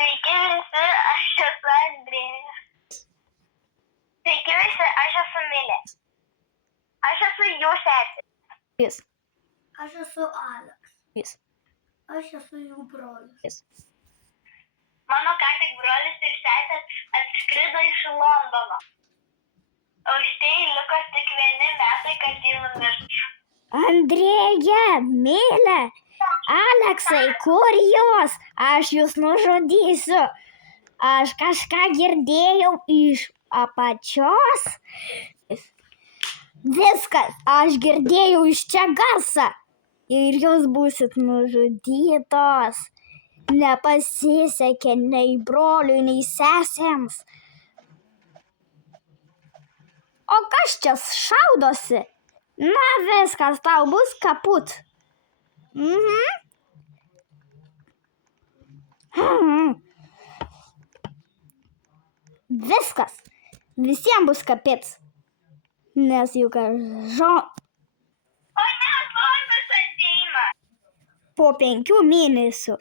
Sveiki visi, aš esu Andrėja. Sveiki visi, aš esu Milė. Aš esu jų sesė. Jis. Aš esu Aleks. Jis. Aš esu jų brolis. Jis. Mano ką tik brolis ir sesė atskrido iš Londono. O štai liko tik 1 metai, kad jį numirtų. Andrėja, Milė, Aleksai, kur jūs? Aš jūs nužudysiu. Aš kažką girdėjau iš apačios. Viskas, aš girdėjau iš čia garsą. Ir jūs būsit nužudytos. Nepasisekė nei broliui, nei sesėms. O kas čia šaudosi? Na viskas, tau bus kaput. Viskas. Visiems bus kapits. Nes juk O ne, zombis ateina. po 5 mėnesių.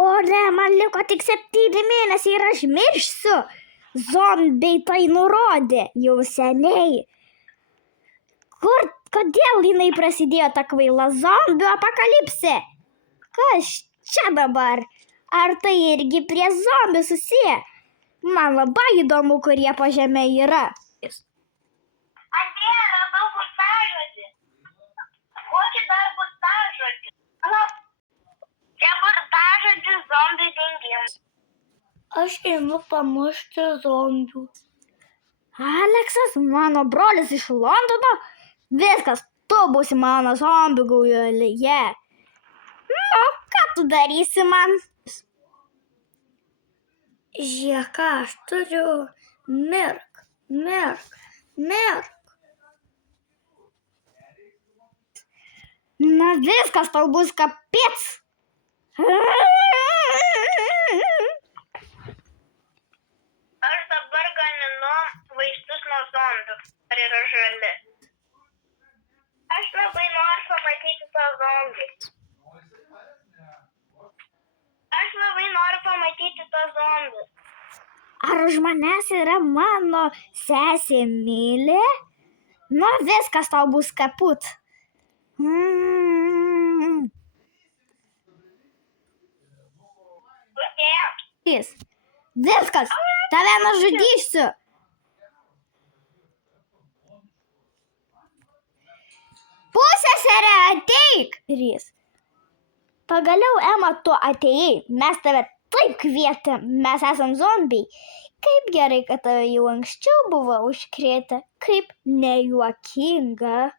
O ne, man liko tik 7 mėnesiai ir aš miršsiu. Zombiai tai nurodė jau seniai. Kodėl jinai prasidėjo ta kvaila zombių apokalipsė? Kas čia dabar? Ar tai irgi prie zombių susiję? Man labai įdomu, kurie po žemė yra. Andrėja, radau burtažodį. Kokį dar burtažodį? Čia burtažodis zombių dingimas. Aš einu pamušti zombių. Aleksas, mano brolis iš Londono? Viskas, tu būsi mano zombių gaujoje. Nu, ką tu darysi man? Žiūrėk, ką aš turiu. Mirk, mirk, mirk. Na viskas, tau bus kapits. Aš dabar gaminu vaistus nuo zombių. Ar yra žali? Aš labai noriu pamatyti tą zombį. Aš labai noriu pamatyti tą zombį. Ar už manęs yra mano sesė Milė? Nu viskas, tau bus kaput. Uždėjau. Viskas, tave nužudysiu. Pusseserė, ateik. Pagaliau, Ema, tu atėjai. Mes tave taip kvietėm. Mes esam zombiai. Kaip gerai, kad tave jau anksčiau buvo užkrėtę. Kaip nejuokinga.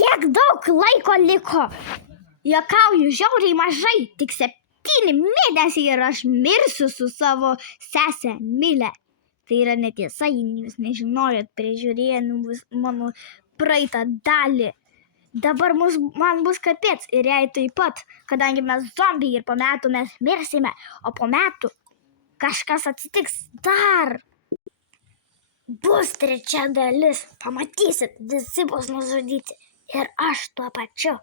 Kiek daug laiko liko? Juokauju, žiauriai mažai. Tik 7 mėnesiai ir aš mirsiu su savo sese Milė. Tai yra netiesa, jūs nežinojot, prižiūrėję mano praeitą dalį. Dabar man bus kapits ir jai taip pat, kadangi mes zombiai ir po metų mes mirsime, o po metų kažkas atsitiks dar. Bus 3 dalis, pamatysit, visi bus nužudyti ir aš tuo pačiu.